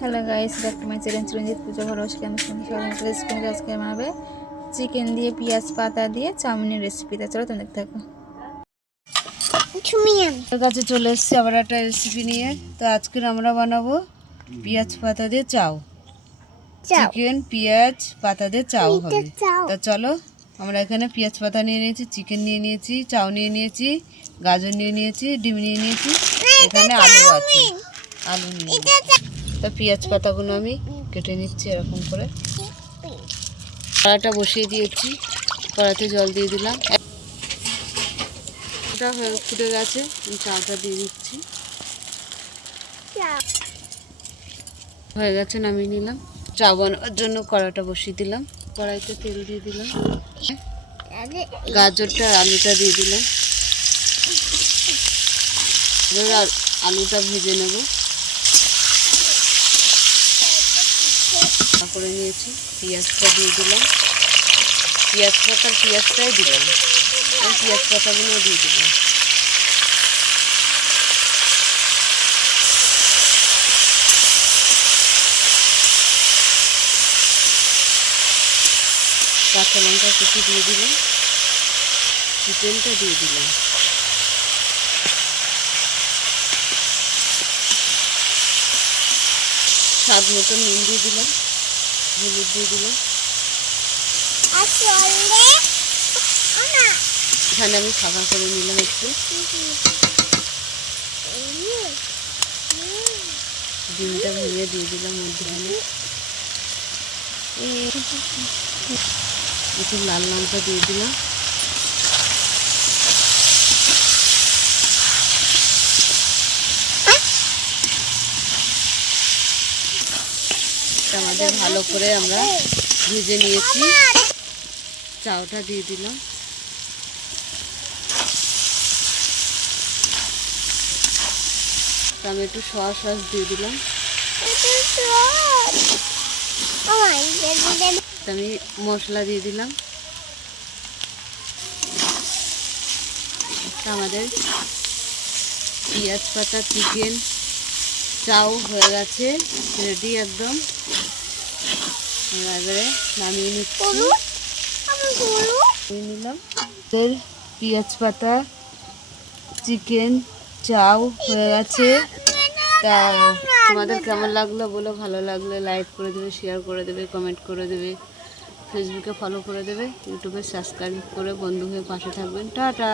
Hello guys back to my channel Chiranjit পুজো ভালোবাসা সবাই recipe আজকে বানাবে চিকেন দিয়ে পেঁয়াজ পাতা দিয়ে চাউমিনের রেসিপিটা চলো তুমি দেখতে থাকো তোর কাছে চলে এসেছি আবার একটা রেসিপি নিয়ে তো আজকে আমরা বানাবো পেঁয়াজ পাতা দিয়ে চাউ চিকেন পেঁয়াজ পাতা দিয়ে চাউ হবে তো চলো আমরা এখানে পেঁয়াজ পাতা নিয়ে নিয়েছি চিকেন নিয়ে নিয়েছি চাউ নিয়ে নিয়েছি গাজর নিয়ে নিয়েছি ডিম নিয়ে নিয়েছি এখানে আলু আছে আলু নিয়ে। তো পেঁয়াজ পাতাগুলো আমি কেটে নিচ্ছি এরকম করে। কড়াটা বসিয়ে দিয়েছি কড়াতে জল দিয়ে দিলাম। হয়ে ফুটে গেছে, আমি চাটা দিয়ে দিচ্ছি। হয়ে গেছে, নামিয়ে নিলাম। চা বানানোর জন্য কড়াটা বসিয়ে দিলাম। কড়াইতে তেল দিয়ে দিলাম। গাজরটা আলুটা দিয়ে দিলাম। আলুটা ভেজে নেব। করে নিয়েছি, পেঁয়াজটা দিয়ে দিলাম। পেঁয়াজ পাতার পেঁয়াজটাই দিলাম। আমি পেঁয়াজ পাতাগুলো দিয়ে দিলাম। কাঁচা লঙ্কা কুচি দিয়ে দিলাম। চিকেনটা দিয়ে দিলাম। স্বাদ মতো নুন দিয়ে দিলাম। হলুদ দিয়ে দিলাম। এখানে আমি ফাঁকা করে নিলাম একটু। ডিমটা ভেঙে দিয়ে দিলাম মধ্যখানে। একটু লাল লঙ্কা দিয়ে দিলাম। এটা আমাদের ভালো করে আমরা ভেজে নিয়েছি। চাউটা দিয়ে দিলাম। টমেটো সস সস দিয়ে দিলাম। আমি মশলা দিয়ে দিলাম। আমাদের পেঁয়াজ পাতা, চিকেন চাউ হয়ে গেছে রেডি একদম। এবারে নামিয়ে নিচ্ছি। নিলাম। এর পেঁয়াজ পাতা চিকেন চাউ হয়ে গেছে। তা তোমাদের কেমন লাগল বলো ভালো লাগলে লাইক করে দেবে শেয়ার করে দেবে কমেন্ট করে দেবে ফেসবুকে ফলো করে দেবে ইউটিউবে সাবস্ক্রাইব করে বন্ধু হয়ে পাশে থাকবেন। টাটা।